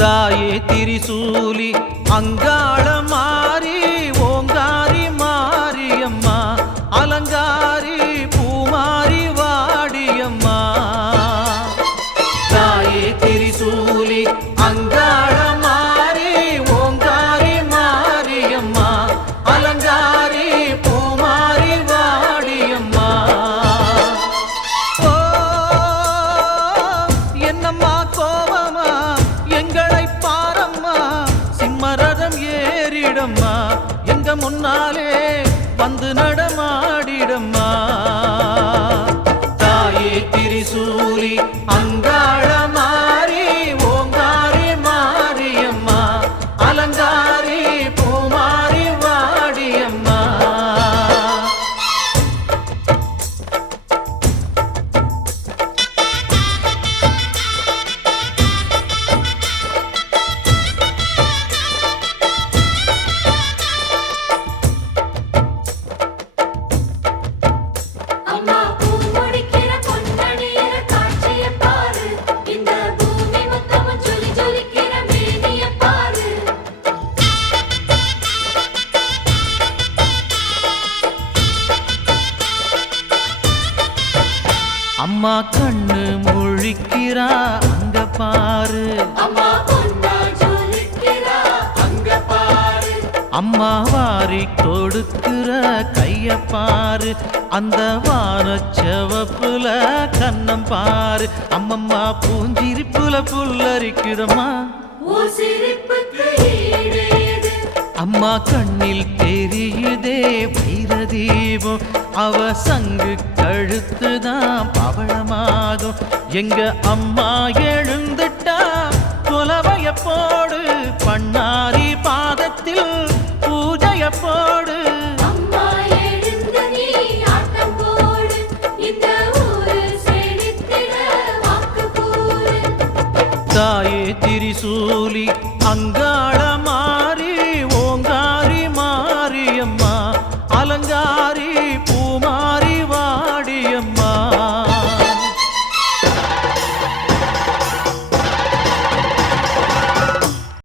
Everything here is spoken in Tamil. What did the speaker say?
தாயே திரிசூலி அங்காள மாறி ஓங்காரி மாரியம்மா அலங்காரி பூமாரி வாடியம்மா தாயே திரிசூலி அங்காள மாறி ஓங்காரி மாரியம்மா அலங்காரி பூமாரி வாடியம்மா ஓ என்னம்மா கோவமா எங்களை பாரம்மா சிம்மரதம் ஏறிடம்மா எங்க முன்னாலே வந்து நடமாடிடம்மா தாயே திரிசூலி அங்காள மாறி ஓங்காரி மாரியம்மா அலங்காரி பூமாரி வாடியம்மா அம்மா பூமுடிக்கிற பொன்னணியிற காட்சிய பாரு இந்த பூமி மொத்தமும் ஜொலி ஜொலிக்கிற மேனிய பாரு அம்மா கண்ணு முழிக்கிறா அங்க பாரு அம்மா பொன்னா ஜொலிக்கிறா அங்க பாரு அம்மா வாரி கொடுக்கிற கைய பாரு அந்த வானச்சவப்புல கண்ணம் பாரு அம்மம்மா பூஞ்சிரிப்புல புல்லரிக்குதம்மா ஓ சிரிப்புக்கு ஈடேது அம்மா கண்ணில் தெரியுதே வைரதீபம் அவ சங்கு கழுத்துதான் பவளமாகும் எங்க அம்மா எழுந்துட்டா புலவைய போடு பண்ணாரி பாதத்தில் பூஜைய போடு அம்மா எழுந்து நீ ஆட்டம் போடு இந்த ஊரு செழித்திட வாக்கு கூறு தாயே திரிசூலி அங்க